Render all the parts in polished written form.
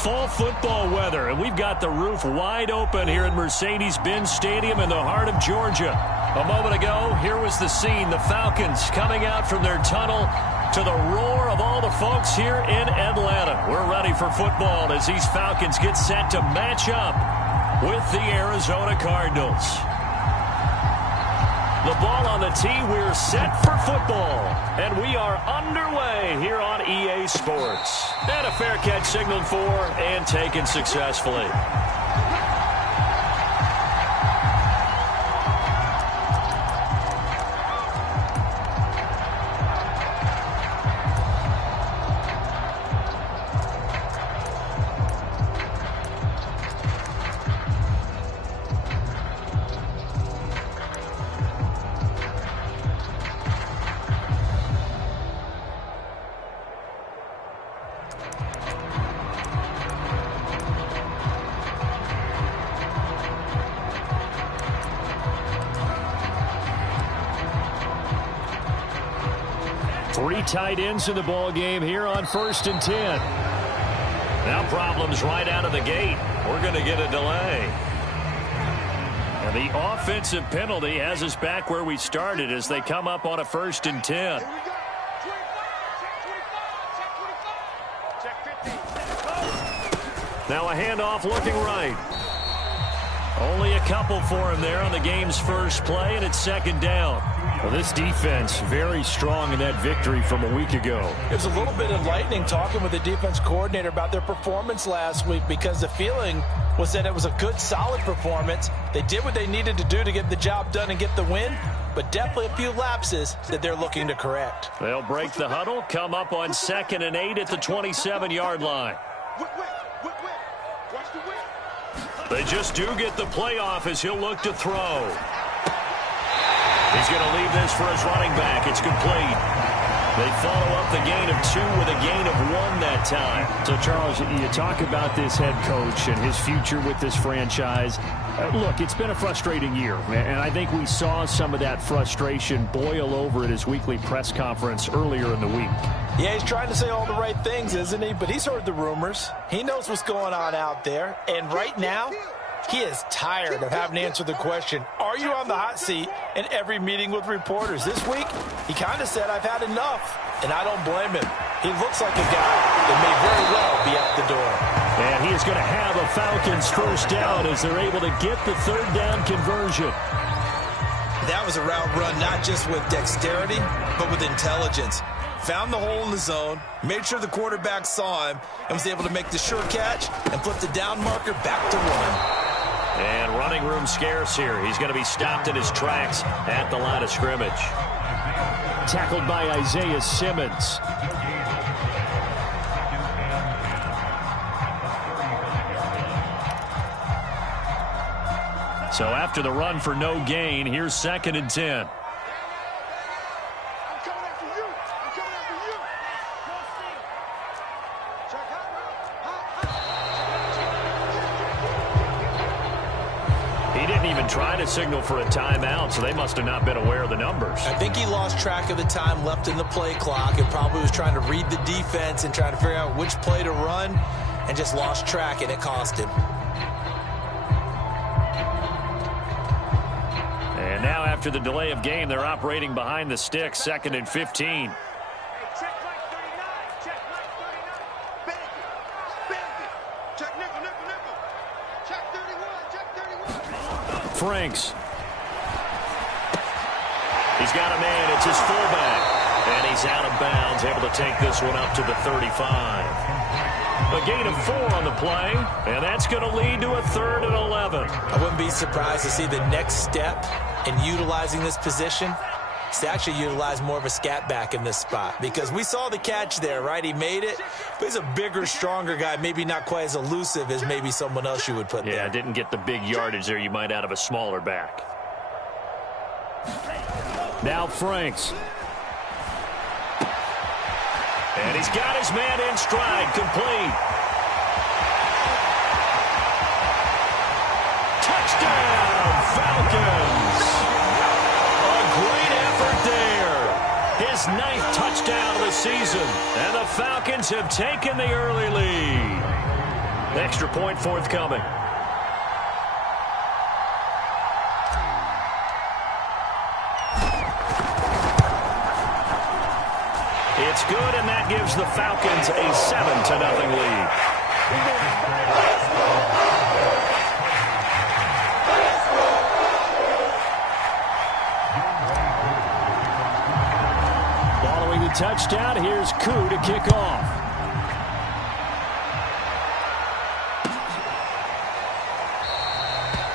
fall football weather, and we've got the roof wide open here at Mercedes-Benz Stadium in the heart of Georgia. A moment ago, here was the scene. The Falcons coming out from their tunnel to the roar of all the folks here in Atlanta. We're ready for football as these Falcons get set to match up with the Arizona Cardinals. The ball on the tee. We're set for football. And we are underway here on EA Sports. And a fair catch signaled for and taken successfully. Three tight ends in the ball game here on 1st and 10. Now problems right out of the gate. We're going to get a delay. And the offensive penalty has us back where we started as they come up on a 1st and 10. Now a handoff looking right. Only a couple for him there on the game's first play, and it's 2nd down. Well, this defense very strong in that victory from a week ago. It was a little bit enlightening talking with the defense coordinator about their performance last week because the feeling was that it was a good, solid performance. They did what they needed to do to get the job done and get the win, but definitely a few lapses that they're looking to correct. They'll break the huddle, come up on 2nd and 8 at the 27-yard line. They just do get the play off as he'll look to throw. He's going to leave this for his running back. It's complete. They follow up the gain of 2 with a gain of 1 that time. So, Charles, you talk about this head coach and his future with this franchise. Look, it's been a frustrating year, and I think we saw some of that frustration boil over at his weekly press conference earlier in the week. Yeah, he's trying to say all the right things, isn't he? But he's heard the rumors. He knows what's going on out there. And right now, he is tired of having to answer the question, are you on the hot seat in every meeting with reporters? This week, he kind of said, I've had enough, and I don't blame him. He looks like a guy that may very well be out the door. And he is going to have a Falcons 1st down as they're able to get the 3rd down conversion. That was a route run not just with dexterity, but with intelligence. Found the hole in the zone, made sure the quarterback saw him, and was able to make the sure catch and flip the down marker back to 1. And running room scarce here. He's going to be stopped in his tracks at the line of scrimmage. Tackled by Isaiah Simmons. So after the run for no gain, here's 2nd and 10. Trying to signal for a timeout, so they must have not been aware of the numbers. I think he lost track of the time left in the play clock and probably was trying to read the defense and trying to figure out which play to run and just lost track, and it cost him. And now after the delay of game, they're operating behind the sticks, 2nd and 15. Franks. He's got a man. It's his fullback. And he's out of bounds, able to take this one up to the 35. A gain of 4 on the play, and that's going to lead to a 3rd and 11. I wouldn't be surprised to see the next step in utilizing this position is to actually utilize more of a scat back in this spot, because we saw the catch there, right? He made it, but he's a bigger, stronger guy, maybe not quite as elusive as maybe someone else you would put there. Yeah, didn't get the big yardage there you might out of a smaller back. Now Franks. And he's got his man in stride, complete. Touchdown, Falcons. A great effort there. His 9th touchdown of the season. And the Falcons have taken the early lead. Extra point forthcoming. It's good, and that gives the Falcons a 7-0 lead. Following the touchdown, here's Koo to kick off.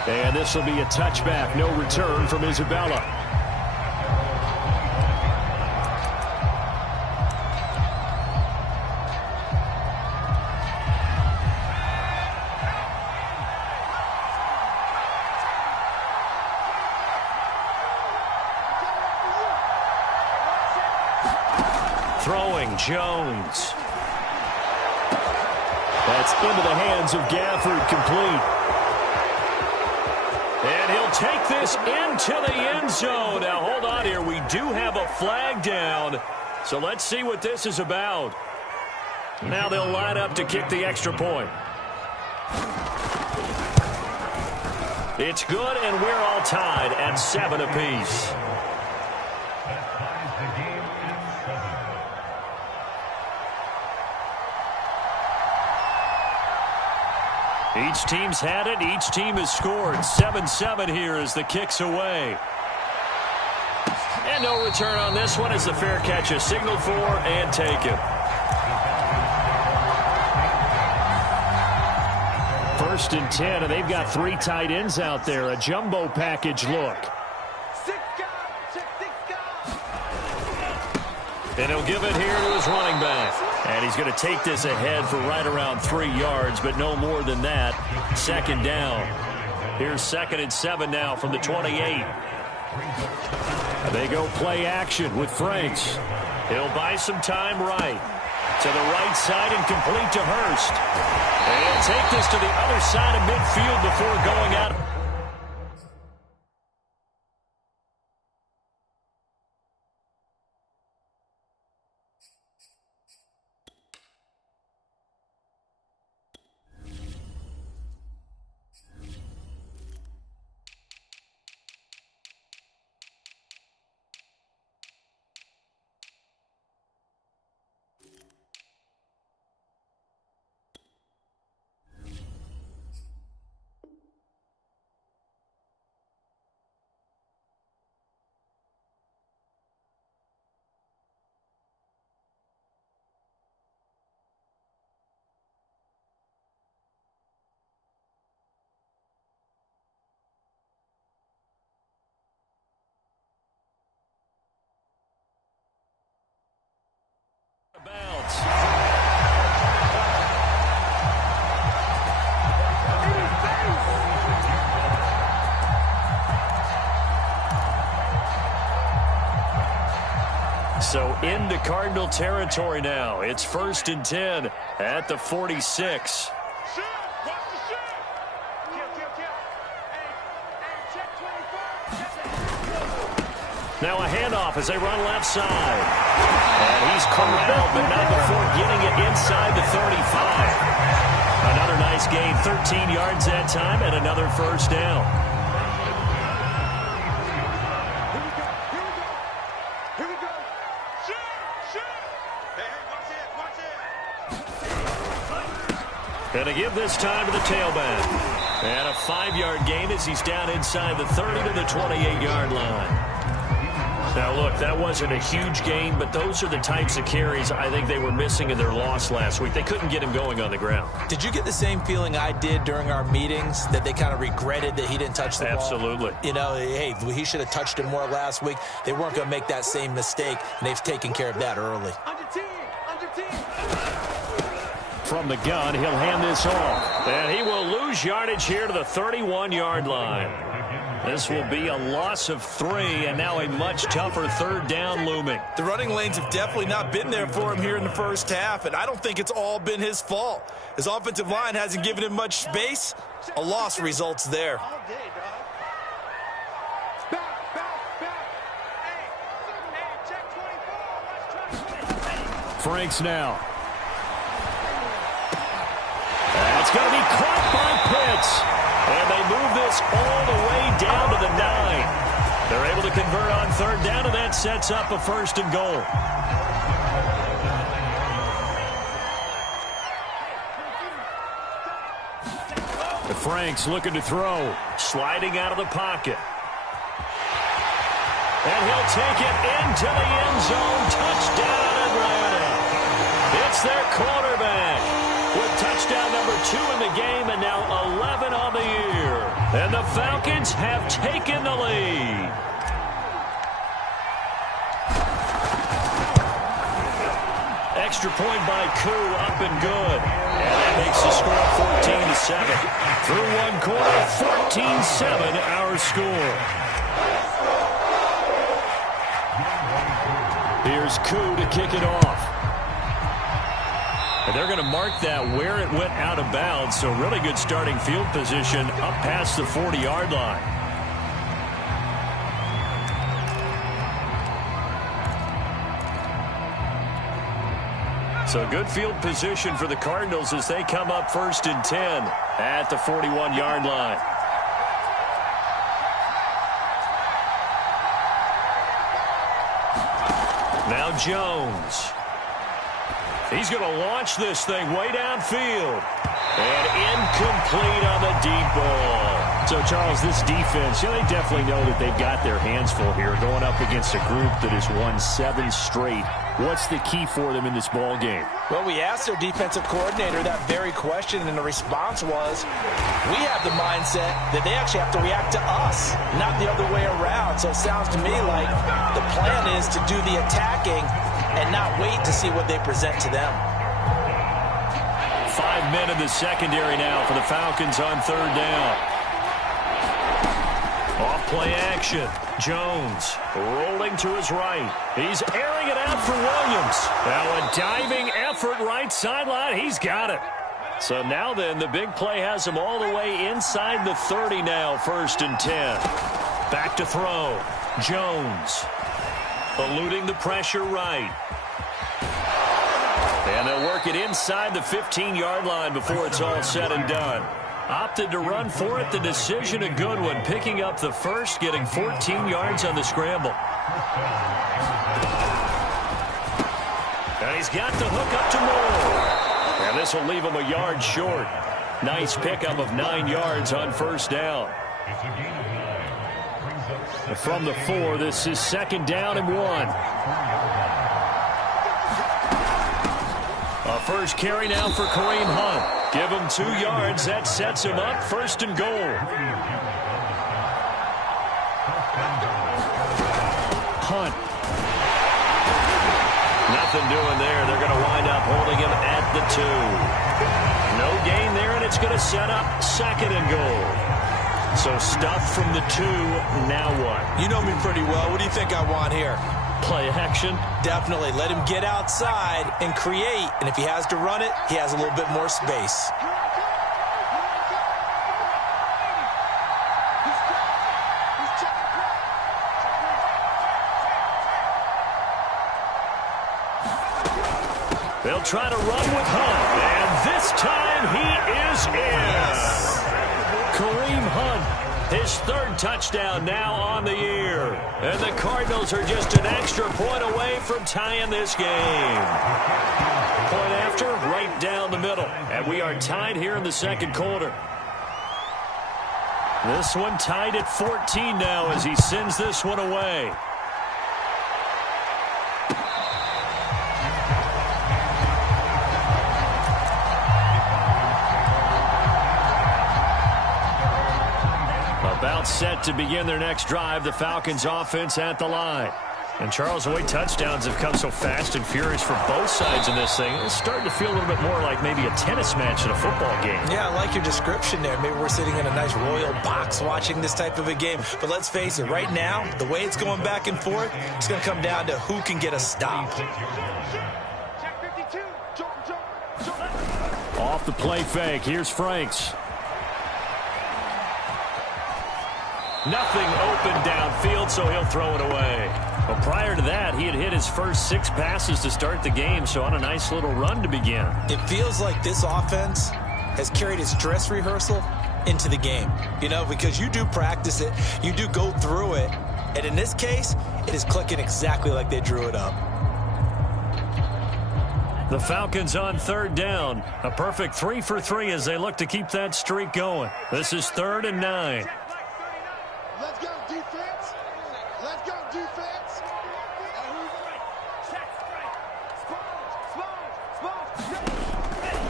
And this will be a touchback. No return from Isabella. Throwing Jones. That's into the hands of Gafford, complete. And he'll take this into the end zone. Now, hold on here. We do have a flag down. So let's see what this is about. Now they'll line up to kick the extra point. It's good, and we're all tied at 7 apiece. Each team's had it. Each team has scored. 7-7 here as the kick's away. And no return on this one as the fair catch is signaled for and taken. First and 10, and they've got 3 tight ends out there. A jumbo package look. And he'll give it here to his running back. And he's going to take this ahead for right around 3 yards, but no more than that. Second down. Here's 2nd and 7 now from the 28. They go play action with Franks. He'll buy some time right. To the right side and complete to Hurst. And he'll take this to the other side of midfield before going out. So into Cardinal territory now. It's 1st and 10 at the 46. Now a handoff as they run left side. And he's corralled, but not before getting it inside the 35. Another nice gain, 13 yards that time, and another first down. And to give this time to the tailback. And a 5-yard gain as he's down inside the 30 to the 28-yard line. Now, look, that wasn't a huge gain, but those are the types of carries I think they were missing in their loss last week. They couldn't get him going on the ground. Did you get the same feeling I did during our meetings, that they kind of regretted that he didn't touch the ball? Absolutely. You know, hey, he should have touched it more last week. They weren't going to make that same mistake, and they've taken care of that early. From the gun, he'll hand this off. And he will lose yardage here to the 31-yard line. This will be a loss of 3, and now a much tougher 3rd down looming. The running lanes have definitely not been there for him here in the first half, and I don't think it's all been his fault. His offensive line hasn't given him much space. A loss results there. Franks now. It's going to be caught by Pitts. And they move this all the way down to the 9. They're able to convert on third down, and that sets up a 1st and goal. Franks looking to throw. Sliding out of the pocket. And he'll take it into the end zone. Touchdown, Atlanta. It's their quarterback with touchdown number 2 in the game and now 11 on the year. And the Falcons have taken the lead. Extra point by Koo, up and good. And that makes the score 14-7. Through one quarter, 14-7 our score. Here's Koo to kick it off. And they're going to mark that where it went out of bounds, so really good starting field position up past the 40-yard line. So good field position for the Cardinals as they come up 1st and 10 at the 41-yard line. Now Jones. He's going to launch this thing way downfield. And incomplete on the deep ball. So, Charles, this defense, they definitely know that they've got their hands full here going up against a group that has won 7 straight. What's the key for them in this ball game? Well, we asked their defensive coordinator that very question, and the response was, we have the mindset that they actually have to react to us, not the other way around. So it sounds to me like the plan is to do the attacking and not wait to see what they present to them. 5 men in the secondary now for the Falcons on third down. Off play action. Jones rolling to his right. He's airing it out for Williams. Now a diving effort right sideline. He's got it. So now then, the big play has him all the way inside the 30 now, 1st and 10. Back to throw. Jones eluding the pressure right. And they'll work it inside the 15-yard line before it's all said and done. Opted to run for it. The decision a good one. Picking up the first, getting 14 yards on the scramble. And he's got the hook up to Moore. And this will leave him a yard short. Nice pickup of 9 yards on first down. From the 4, this is 2nd down and 1. A first carry now for Kareem Hunt. Give him 2 yards. That sets him up 1st and goal. Hunt. Nothing doing there. They're going to wind up holding him at the 2. No gain there, and it's going to set up 2nd and goal. So stuff from the 2. Now what? You know me pretty well. What do you think I want here? Play action? Definitely. Let him get outside and create. And if he has to run it, he has a little bit more space. They'll try to run with Hunt. And this time he is in. Kareem Hunt. His 3rd touchdown now on the year. And the Cardinals are just an extra point away from tying this game. Point after, right down the middle. And we are tied here in the 2nd quarter. This one tied at 14 now as he sends this one away. About set to begin their next drive, the Falcons offense at the line. And Charles, the way touchdowns have come so fast and furious for both sides in this thing, it's starting to feel a little bit more like maybe a tennis match in a football game. Yeah, I like your description there. Maybe we're sitting in a nice royal box watching this type of a game. But let's face it, right now, the way it's going back and forth, it's going to come down to who can get a stop. Off the play fake, here's Franks. Nothing open downfield, so he'll throw it away. Well, prior to that, he had hit his first 6 passes to start the game, so on a nice little run to begin. It feels like this offense has carried his dress rehearsal into the game. You know, because you do practice it, you do go through it, and in this case, it is clicking exactly like they drew it up. The Falcons on third down. A perfect 3 for 3 as they look to keep that streak going. This is 3rd and 9. Let's go, defense. Let's go, defense.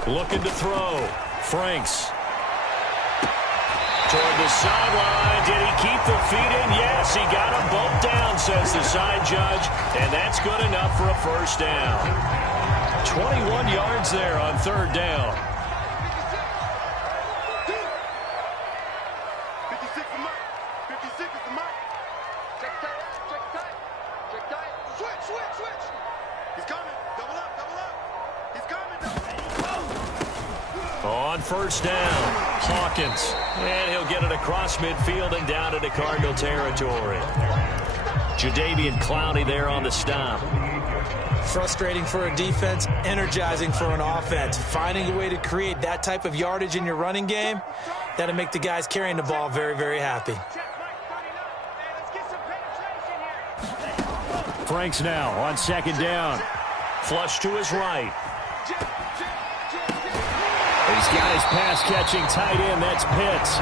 Looking to throw. Franks. Toward the sideline. Did he keep the feet in? Yes, he got them both down, says the side judge. And that's good enough for a first down. 21 yards there on third down. 56 is Mike. 56 is the Mike. Check tight. Check tight. Check tight. Switch. He's coming. Double up. He's coming. On first down, Hawkins. And he'll get it across midfield and down into Cardinal territory. Jadeveon Clowney there on the stop. Frustrating for a defense, energizing for an offense. Finding a way to create that type of yardage in your running game, that'll make the guys carrying the ball very, very happy. Franks now on second down. Flush to his right. He's got his pass-catching tight end. That's Pitts.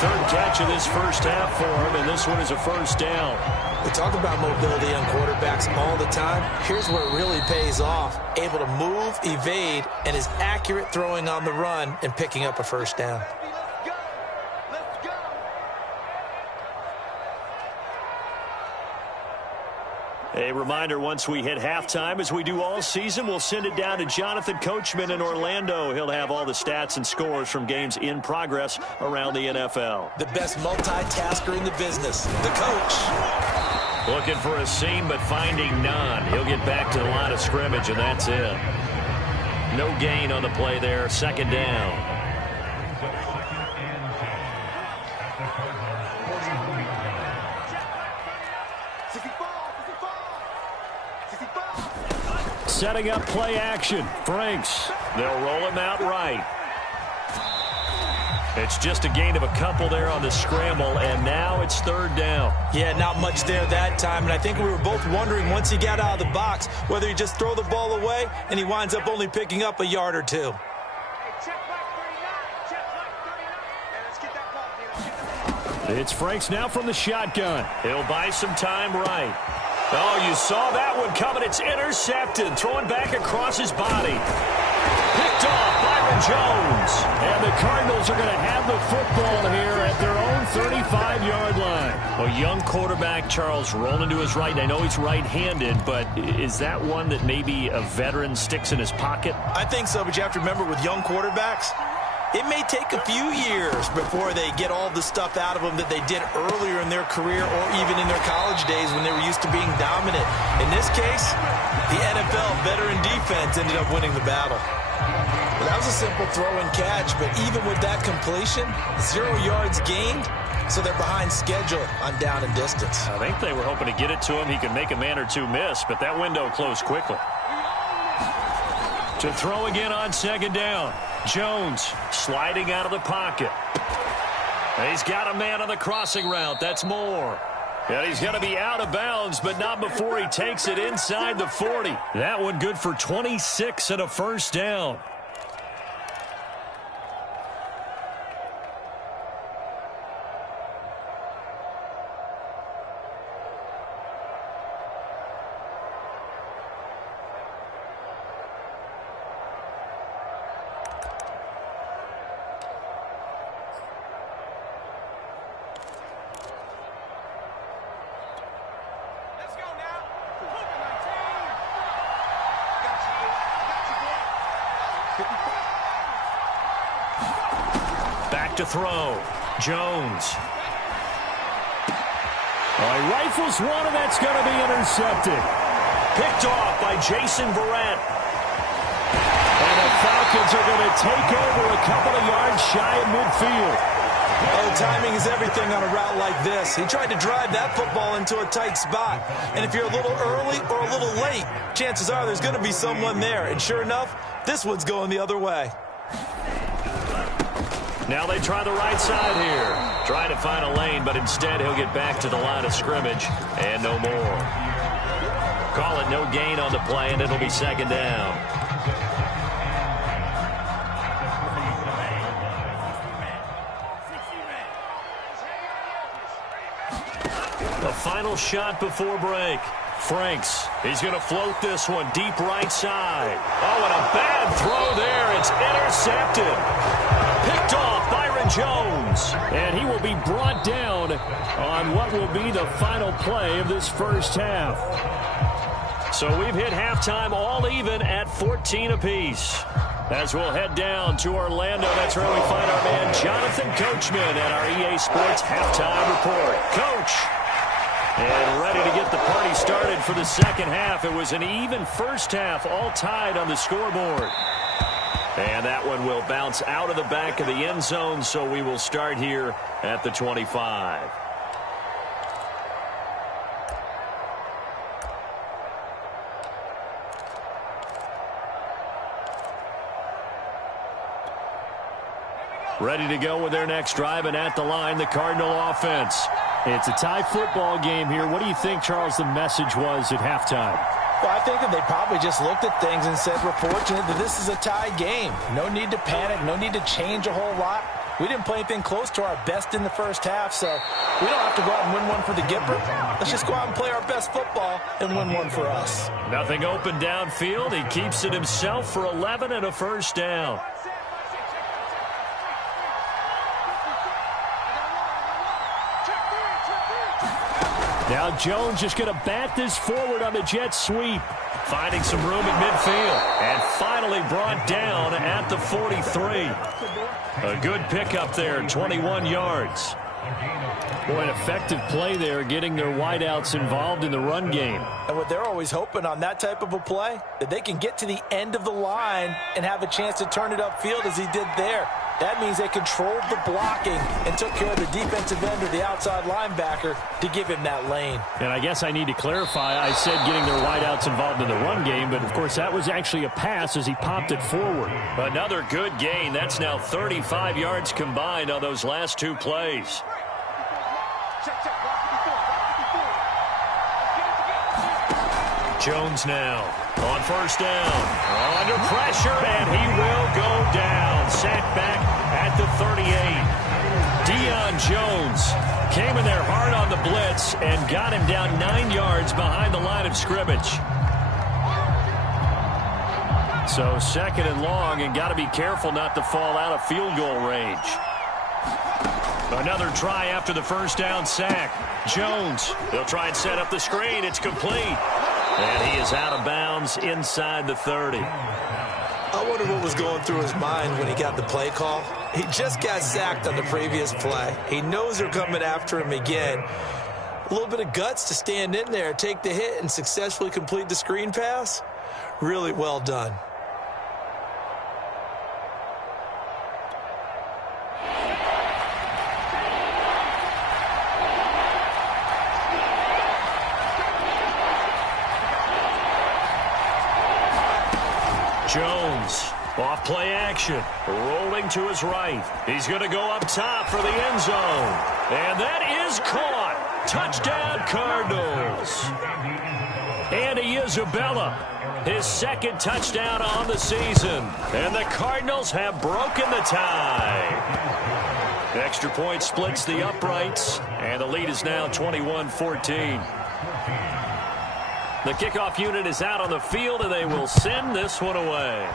Third catch of this first half for him, and this one is a first down. We talk about mobility on quarterbacks all the time. Here's where it really pays off. Able to move, evade, and is accurate throwing on the run and picking up a first down. Let's go. A reminder, once we hit halftime, as we do all season, we'll send it down to Jonathan Coachman in Orlando. He'll have all the stats and scores from games in progress around the NFL. The best multitasker in the business, the coach. Looking for a seam, but finding none. He'll get back to the line of scrimmage, and that's it. No gain on the play there. Second down. Setting up play action. Franks. They'll roll him out right. It's just a gain of a couple there on the scramble, and now it's third down. Yeah, not much there that time, and I think we were both wondering once he got out of the box whether he just throw the ball away and he winds up only picking up a yard or two. It's Franks now from the shotgun. He'll buy some time right. Oh, you saw that one coming. It's intercepted. Throwing back across his body. Picked off Byron Jones. And the Cardinals are going to have the football here at their own 35-yard line. A young quarterback, Charles, rolling to his right. I know he's right-handed, but is that one that maybe a veteran sticks in his pocket? I think so, but you have to remember with young quarterbacks, it may take a few years before they get all the stuff out of them that they did earlier in their career or even in their college days when they were used to being dominant. In this case, the NFL veteran defense ended up winning the battle. Well, that was a simple throw and catch, but even with that completion, 0 yards gained, so they're behind schedule on down and distance. I think they were hoping to get it to him. He could make a man or two miss, but that window closed quickly. To throw again on second down. Jones sliding out of the pocket. He's got a man on the crossing route. That's Moore. And he's going to be out of bounds, but not before he takes it inside the 40. That one good for 26 and a first down. Back to throw. Jones. He rifles one, and that's going to be intercepted. Picked off by Jason Verrett. And the Falcons are going to take over a couple of yards shy of midfield. Oh, timing is everything on a route like this. He tried to drive that football into a tight spot. And if you're a little early or a little late, chances are there's going to be someone there. And sure enough, this one's going the other way. Now they try the right side here. Trying to find a lane, but instead he'll get back to the line of scrimmage and no more. Call it no gain on the play, and it'll be second down. The final shot before break. Franks, he's going to float this one deep right side. Oh, and a bad throw there. It's intercepted. Picked off Byron Jones. And he will be brought down on what will be the final play of this first half. So we've hit halftime all even at 14 apiece. As we'll head down to Orlando, that's where we find our man Jonathan Coachman at our EA Sports Halftime Report. Coach. And ready to get the party started for the second half. It was an even first half, all tied on the scoreboard. And that one will bounce out of the back of the end zone, so we will start here at the 25. Ready to go with their next drive, and at the line, the Cardinal offense. It's a tie football game here. What do you think, Charles, the message was at halftime? Well, I think that they probably just looked at things and said, we're fortunate that this is a tie game. No need to panic, no need to change a whole lot. We didn't play anything close to our best in the first half, so we don't have to go out and win one for the Gipper. Let's just go out and play our best football and win one for us. Nothing open downfield. He keeps it himself for 11 and a first down. Now Jones just going to bat this forward on the jet sweep. Finding some room at midfield. And finally brought down at the 43. A good pickup there, 21 yards. Boy, an effective play there, getting their wideouts involved in the run game. And what they're always hoping on that type of a play, that they can get to the end of the line and have a chance to turn it upfield as he did there. That means they controlled the blocking and took care of the defensive end or the outside linebacker to give him that lane. And I guess I need to clarify, I said getting their wideouts involved in the run game, but of course that was actually a pass as he popped it forward. Another good gain. That's now 35 yards combined on those last two plays. Jones now on first down. Under pressure, and he will go down. Sacked back at the 38. Deion Jones came in there hard on the blitz and got him down 9 yards behind the line of scrimmage. So second and long, and got to be careful not to fall out of field goal range. Another try after the first down sack. Jones, they'll try and set up the screen. It's complete. And he is out of bounds inside the 30. I wonder what was going through his mind when he got the play call. He just got sacked on the previous play. He knows they're coming after him again. A little bit of guts to stand in there, take the hit, and successfully complete the screen pass. Really well done. Jones, off play action, rolling to his right. He's going to go up top for the end zone. And that is caught. Touchdown, Cardinals. Andy Isabella, his second touchdown on the season. And the Cardinals have broken the tie. Extra point splits the uprights, and the lead is now 21-14. The kickoff unit is out on the field, and they will send this one away.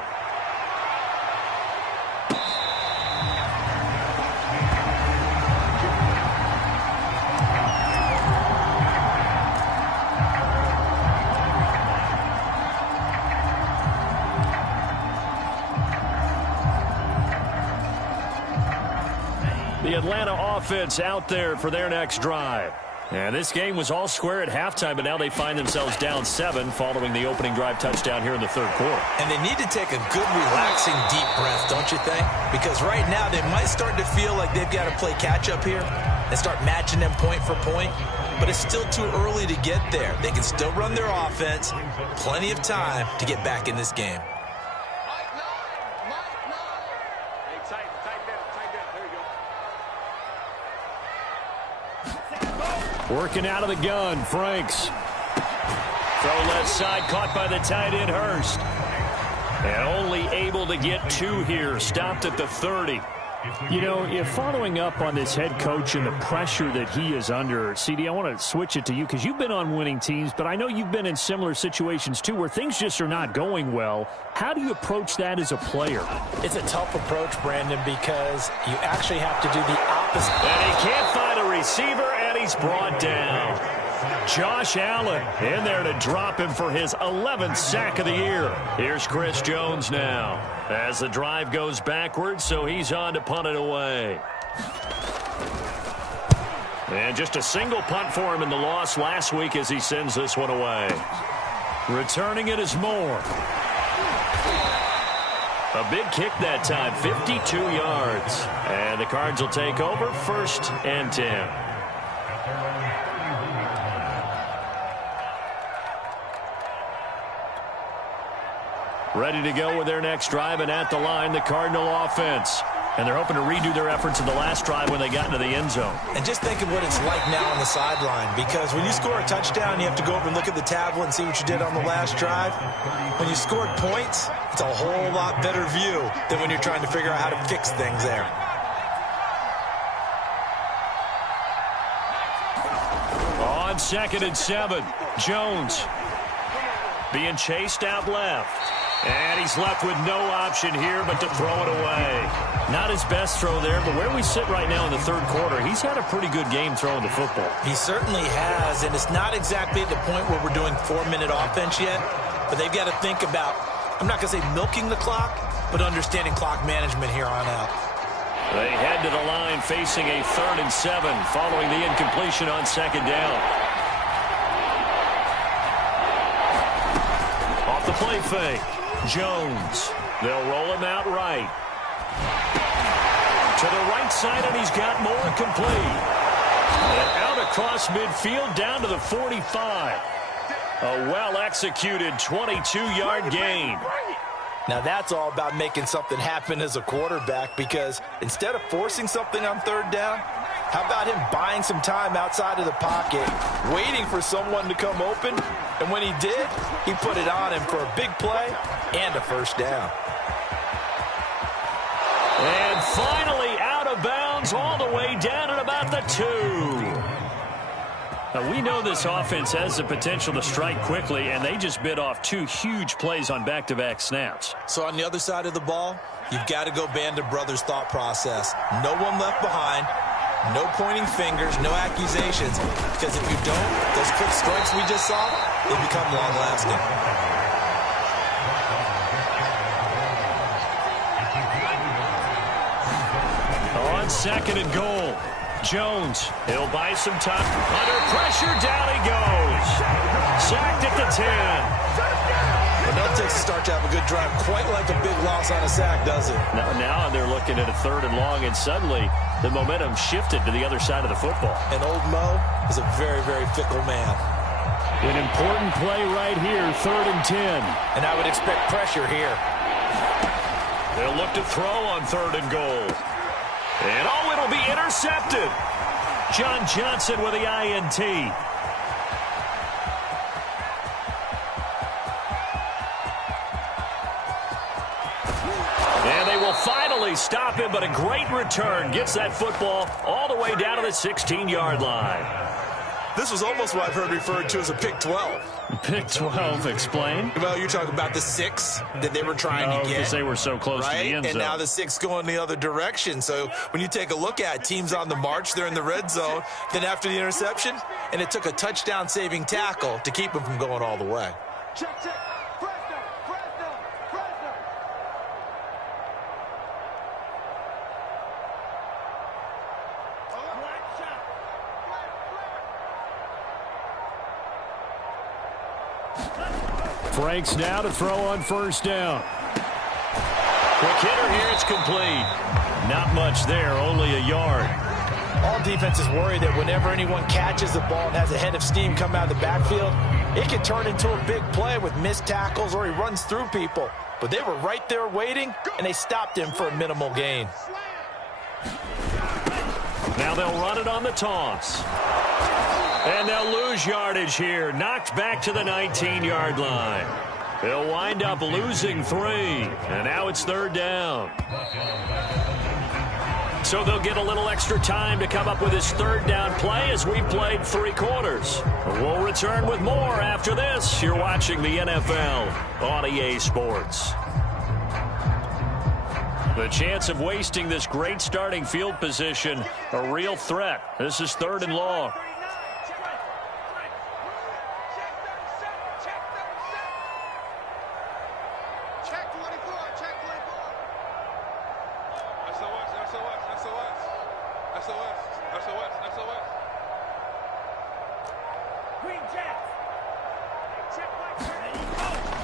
The Atlanta offense out there for their next drive. And this game was all square at halftime, but now they find themselves down 7 following the opening drive touchdown here in the third quarter. And they need to take a good, relaxing, deep breath, don't you think? Because right now they might start to feel like they've got to play catch-up here and start matching them point for point. But it's still too early to get there. They can still run their offense. Plenty of time to get back in this game. Hey, tight left, there you Working out of the gun, Franks. Throw left side, caught by the tight end, Hurst. And only able to get 2 here, stopped at the 30. You know, if following up on this head coach and the pressure that he is under, CD, I want to switch it to you because you've been on winning teams, but I know you've been in similar situations too where things just are not going well. How do you approach that as a player? It's a tough approach, Brandon, because you actually have to do the opposite. And he can't find a receiver, and he's brought down. Josh Allen in there to drop him for his 11th sack of the year. Here's Chris Jones now as the drive goes backwards, so he's on to punt it away. And just a single punt for him in the loss last week as he sends this one away. Returning it is Moore. A big kick that time, 52 yards. And the Cards will take over, 1st and 10. Ready to go with their next drive, and at the line, the Cardinal offense. And they're hoping to redo their efforts in the last drive when they got into the end zone. And just think of what it's like now on the sideline, because when you score a touchdown, you have to go over and look at the tablet and see what you did on the last drive. When you scored points, it's a whole lot better view than when you're trying to figure out how to fix things there. On 2nd and 7, Jones being chased out left. And he's left with no option here but to throw it away. Not his best throw there, but where we sit right now in the 3rd quarter, he's had a pretty good game throwing the football. He certainly has, and it's not exactly at the point where we're doing 4-minute offense yet, but they've got to think about, I'm not going to say milking the clock, but understanding clock management here on out. They head to the line facing a 3rd and 7 following the incompletion on 2nd down. Off the play fake. Jones. They'll roll him out right. To the right side, and he's got more complete. And out across midfield down to the 45. A well-executed 22-yard gain. Now that's all about making something happen as a quarterback, because instead of forcing something on 3rd down, how about him buying some time outside of the pocket, waiting for someone to come open, and when he did, he put it on him for a big play and a 1st down. And finally out of bounds all the way down at about the 2. Now, we know this offense has the potential to strike quickly, and they just bit off 2 huge plays on back-to-back snaps. So on the other side of the ball, you've got to go Band of Brothers thought process. No one left behind. No pointing fingers, no accusations, because if you don't, those quick strikes we just saw, they become long-lasting. On 2nd and goal, Jones, he'll buy some time. Under pressure, down he goes. Sacked at the 10. But no takes to start to have a good drive, quite like a big loss on a sack, does it? Now they're looking at a 3rd and long, and suddenly the momentum shifted to the other side of the football. And old Mo is a very, very fickle man. An important play right here, 3rd and 10. And I would expect pressure here. They'll look to throw on 3rd and goal. And it'll be intercepted. John Johnson with the INT. And they will finally stop him, but a great return gets that football all the way down to the 16-yard line. This was almost what I've heard referred to as a pick 12. Pick 12, explain. Well, you're talking about the 6 that they were trying to get. Because they were so close to the end zone. And now the 6 going the other direction. So when you take a look at teams on the march, they're in the red zone. Then after the interception, and it took a touchdown-saving tackle to keep them from going all the way. Check, check. Franks now to throw on 1st down. Quick hitter here, it's complete. Not much there, only a yard. All defenses worry that whenever anyone catches the ball and has a head of steam come out of the backfield, it can turn into a big play with missed tackles or he runs through people. But they were right there waiting, and they stopped him for a minimal gain. Now they'll run it on the toss. And they'll lose yardage here. Knocked back to the 19-yard line. They'll wind up losing 3. And now it's 3rd down. So they'll get a little extra time to come up with his 3rd down play as we played 3 quarters. We'll return with more after this. You're watching the NFL on EA Sports. The chance of wasting this great starting field position, a real threat. This is 3rd and long.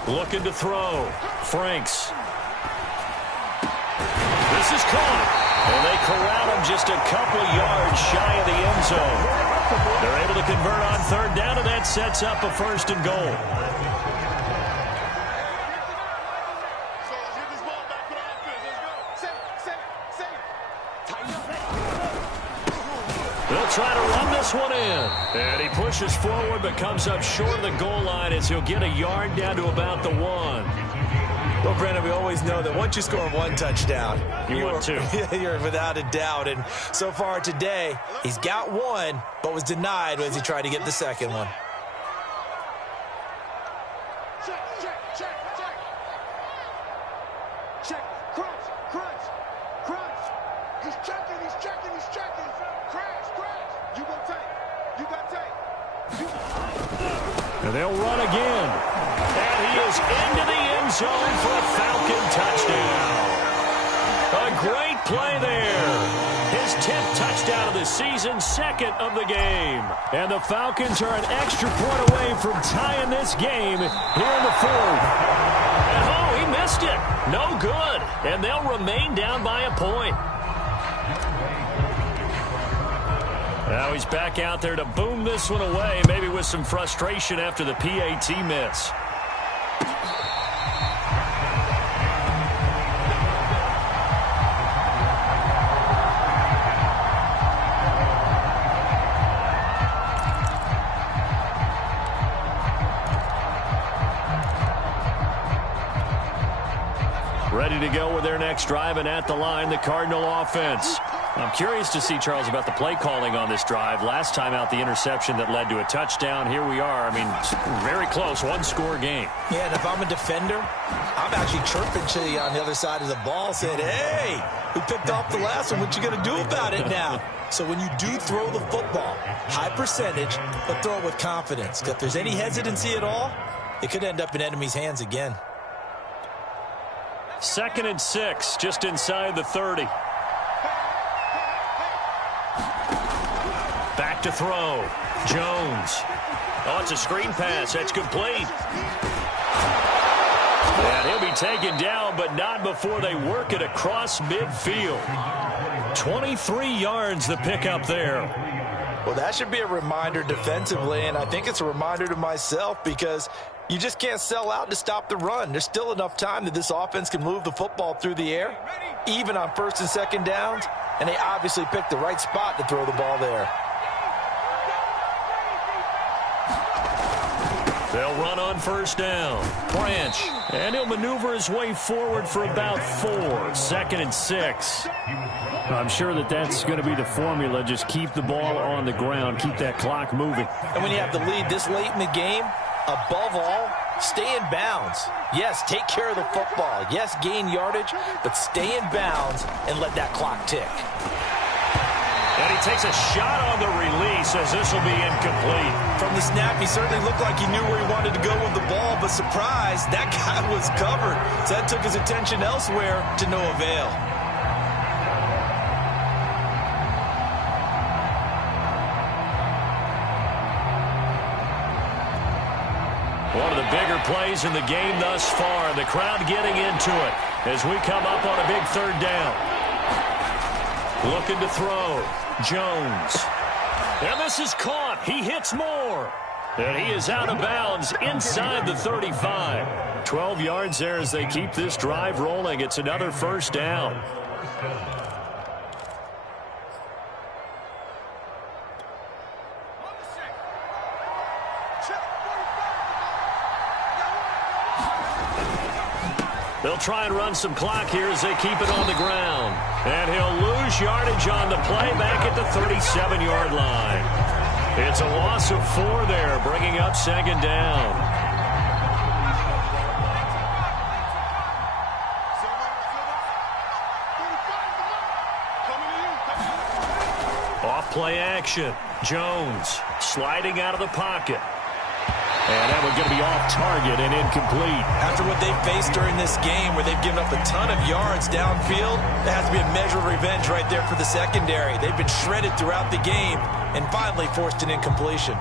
Looking to throw. Franks. This is caught. And they corral him just a couple yards shy of the end zone. They're able to convert on 3rd down, and that sets up a 1st and goal. They'll try to run this one in. And he pushes forward but comes up short of the goal line as he'll get a yard down to about the 1. Well, Brandon, we always know that once you score 1 touchdown, you're 2. You're without a doubt. And so far today, he's got 1, but was denied as he tried to get the 2nd one. Check. Crunch. He's checking. Crash. You got tape. And they'll run again. And he is into the end zone for a Falcon touchdown. A great play there. His 10th touchdown of the season, 2nd of the game. And the Falcons are an extra point away from tying this game here in the 4th. And oh, he missed it. No good. And they'll remain down by a point. Now he's back out there to boom this one away, maybe with some frustration after the PAT miss. Ready to go with their next drive, and at the line, the Cardinal offense. I'm curious to see, Charles, about the play calling on this drive. Last time out, the interception that led to a touchdown. Here we are. I mean, very close, 1-score game. Yeah, and if I'm a defender, I'm actually chirping to you on the other side of the ball, saying, hey, we picked off the last one. What you going to do about it now? So when you do throw the football, high percentage, but throw it with confidence. If there's any hesitancy at all, it could end up in enemy's hands again. 2nd and 6, just inside the 30. Back to throw. Jones. Oh, it's a screen pass. That's complete. And he'll be taken down, but not before they work it across midfield. 23 yards the pickup there. Well, that should be a reminder defensively, and I think it's a reminder to myself because you just can't sell out to stop the run. There's still enough time that this offense can move the football through the air, even on 1st and 2nd downs, and they obviously picked the right spot to throw the ball there. They'll run on 1st down. Branch. And he'll maneuver his way forward for about 4. 2nd and 6. I'm sure that's going to be the formula. Just keep the ball on the ground. Keep that clock moving. And when you have the lead this late in the game, above all, stay in bounds. Yes, take care of the football. Yes, gain yardage, but stay in bounds and let that clock tick. And he takes a shot on the release as this will be incomplete. From the snap, he certainly looked like he knew where he wanted to go with the ball, but surprise, that guy was covered. So that took his attention elsewhere to no avail. One of the bigger plays in the game thus far. The crowd getting into it as we come up on a big 3rd down. Looking to throw. Jones. And this is caught. He hits more. And he is out of bounds inside the 35. 12 yards there as they keep this drive rolling. It's another 1st down. They'll try and run some clock here as they keep it on the ground. And he'll lose yardage on the play back at the 37-yard line. It's a loss of 4 there, bringing up second down. Off-play action. Jones sliding out of the pocket. And that one's going to be off target and incomplete. After what they've faced during this game where they've given up a ton of yards downfield, there has to be a measure of revenge right there for the secondary. They've been shredded throughout the game and finally forced an incompletion.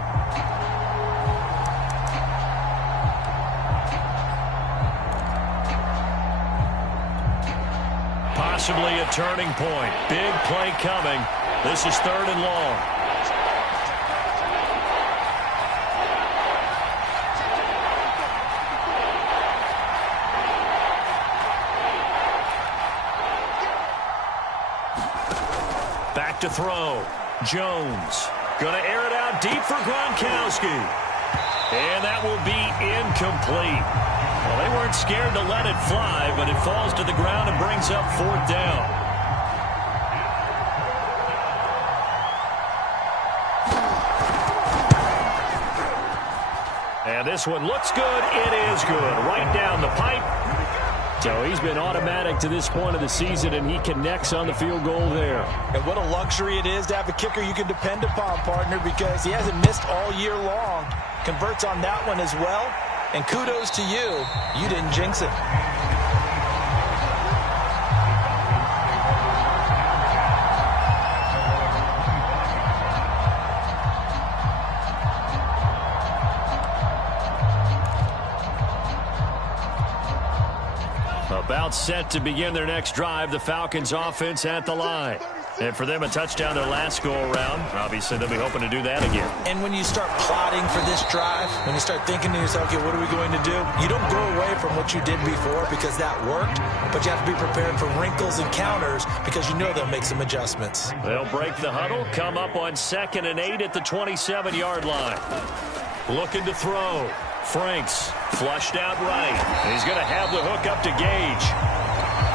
Possibly a turning point. Big play coming. This is 3rd and long. Back to throw. Jones going to air it out deep for Gronkowski. And that will be incomplete. Well, they weren't scared to let it fly, but it falls to the ground and brings up 4th down. And this one looks good. It is good. Right down the pipe. So he's been automatic to this point of the season, and he connects on the field goal there. And what a luxury it is to have a kicker you can depend upon, partner, because he hasn't missed all year long. Converts on that one as well. And kudos to you. You didn't jinx it. About set to begin their next drive, the Falcons offense at the line. And for them, a touchdown their last go-around. Obviously, they'll be hoping to do that again. And when you start plotting for this drive, when you start thinking to yourself, okay, what are we going to do? You don't go away from what you did before because that worked, but you have to be prepared for wrinkles and counters because you know they'll make some adjustments. They'll break the huddle, come up on 2nd and 8 at the 27-yard line. Looking to throw. Franks flushed out right. He's going to have the hook up to Gage.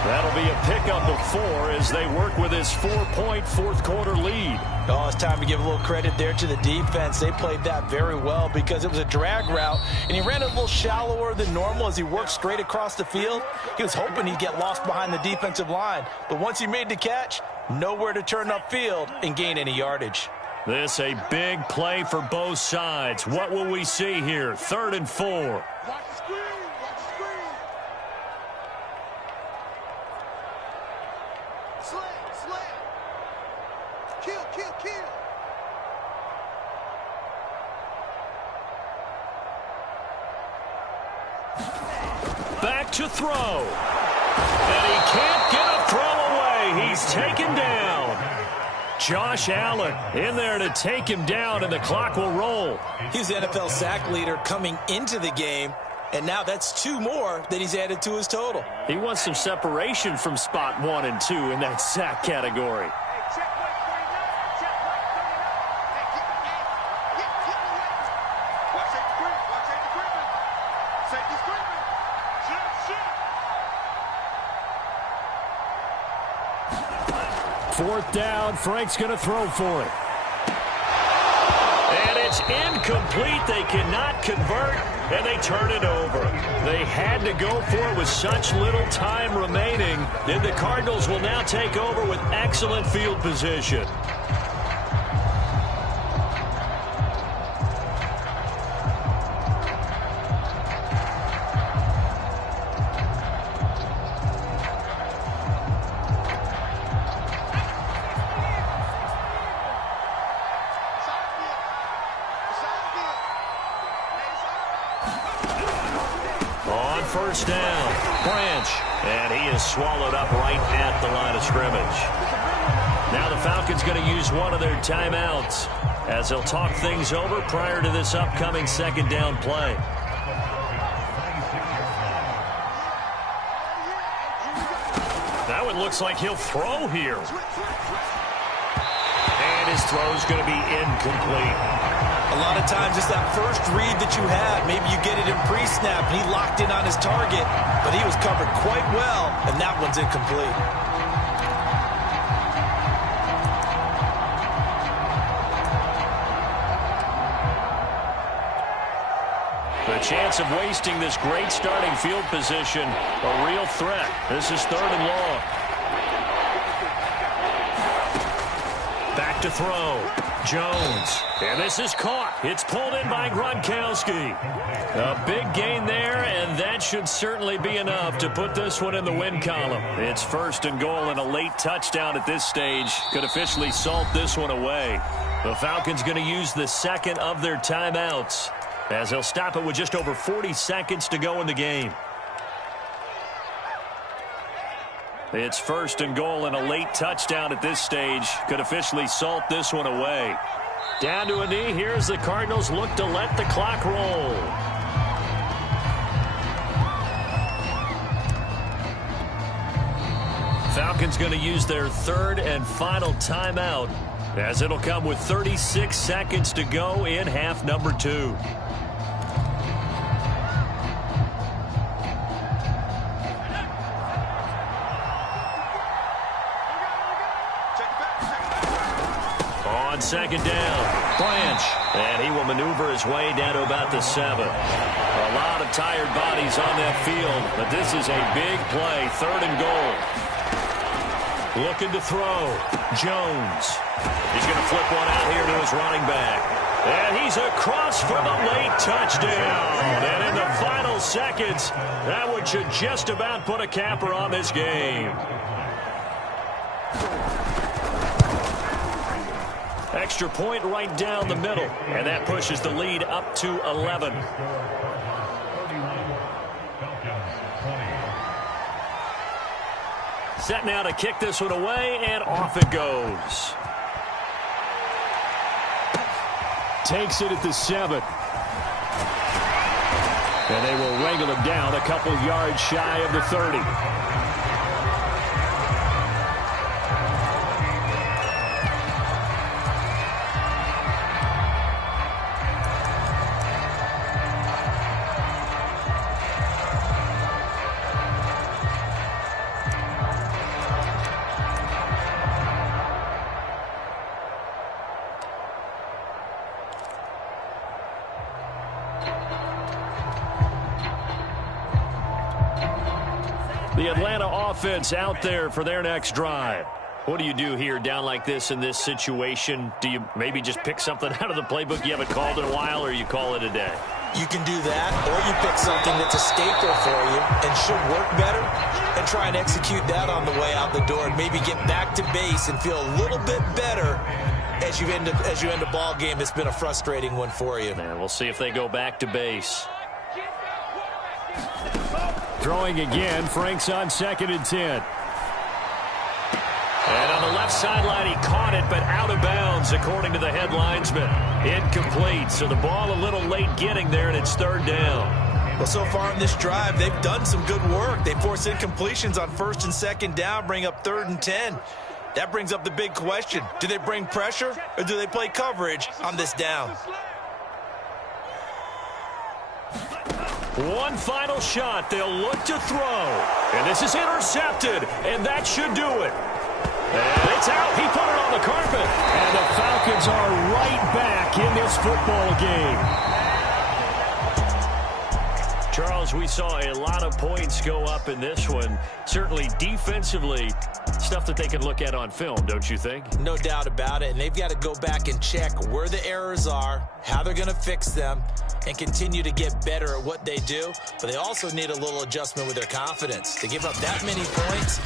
That'll be a pickup of 4 as they work with his 4-point 4th quarter lead. Oh, it's time to give a little credit there to the defense. They played that very well because it was a drag route, and he ran a little shallower than normal as he worked straight across the field. He was hoping he'd get lost behind the defensive line, but once he made the catch, nowhere to turn upfield and gain any yardage. This a big play for both sides. What will we see here? 3rd and 4. Watch the screen. Watch the screen. Slam. Kill. Back to throw. And he can't get a throw away. He's taken down. Josh Allen in there to take him down, and the clock will roll. He's the NFL sack leader coming into the game, and now that's 2 more that he's added to his total. He wants some separation from spot 1 and 2 in that sack category. Fourth down, Frank's going to throw for it. And it's incomplete. They cannot convert, and they turn it over. They had to go for it with such little time remaining. And the Cardinals will now take over with excellent field position. First down, Branch, and he is swallowed up right at the line of scrimmage. Now the Falcons going to use one of their timeouts as they'll talk things over prior to this upcoming 2nd down play. That one looks like he'll throw here. And his throw's going to be incomplete. A lot of times it's that first read that you had. Maybe you get it in pre-snap, and he locked in on his target, but he was covered quite well, and that one's incomplete. The chance of wasting this great starting field position, a real threat. This is 3rd and long. Back to throw. Jones. And this is caught. It's pulled in by Gronkowski. A big gain there, and that should certainly be enough to put this one in the win column. It's 1st and goal, and a late touchdown at this stage could officially salt this one away. The Falcons going to use the second of their timeouts, as they'll stop it with just over 40 seconds to go in the game. It's 1st and goal, and a late touchdown at this stage could officially salt this one away. Down to a knee. Here's the Cardinals look to let the clock roll. Falcons going to use their 3rd and final timeout, as it'll come with 36 seconds to go in half number 2. On 2nd down, Branch, and he will maneuver his way down to about the 7. A lot of tired bodies on that field, but this is a big play, 3rd and goal. Looking to throw, Jones. He's going to flip one out here to his running back. And he's across for the late touchdown. And in the final seconds, that one should just about put a capper on this game. Extra point right down the middle, and that pushes the lead up to 11. Set now to kick this one away, and off it goes. Takes it at the 7. And they will wrangle him down a couple yards shy of the 30. The Atlanta offense out there for their next drive. What do you do here down like this in this situation? Do you maybe just pick something out of the playbook you haven't called in a while, or you call it a day? You can do that, or you pick something that's a staple for you and should work better and try and execute that on the way out the door and maybe get back to base and feel a little bit better as you end a ball game that's been a frustrating one for you. And we'll see if they go back to base. Throwing again, Frank's on 2nd and 10. And on the left sideline, he caught it, but out of bounds, according to the head linesman. Incomplete, so the ball a little late getting there, and it's 3rd down. Well, so far in this drive, they've done some good work. They force incompletions on 1st and 2nd down, bring up 3rd and 10. That brings up the big question. Do they bring pressure, or do they play coverage on this down? One final shot. They'll look to throw. And this is intercepted, and that should do it. And it's out. He put it on the carpet. And the Falcons are right back in this football game. Charles, we saw a lot of points go up in this one. Certainly defensively, stuff that they can look at on film, don't you think? No doubt about it. And they've got to go back and check where the errors are, how they're going to fix them, and continue to get better at what they do. But they also need a little adjustment with their confidence. To give up that many points,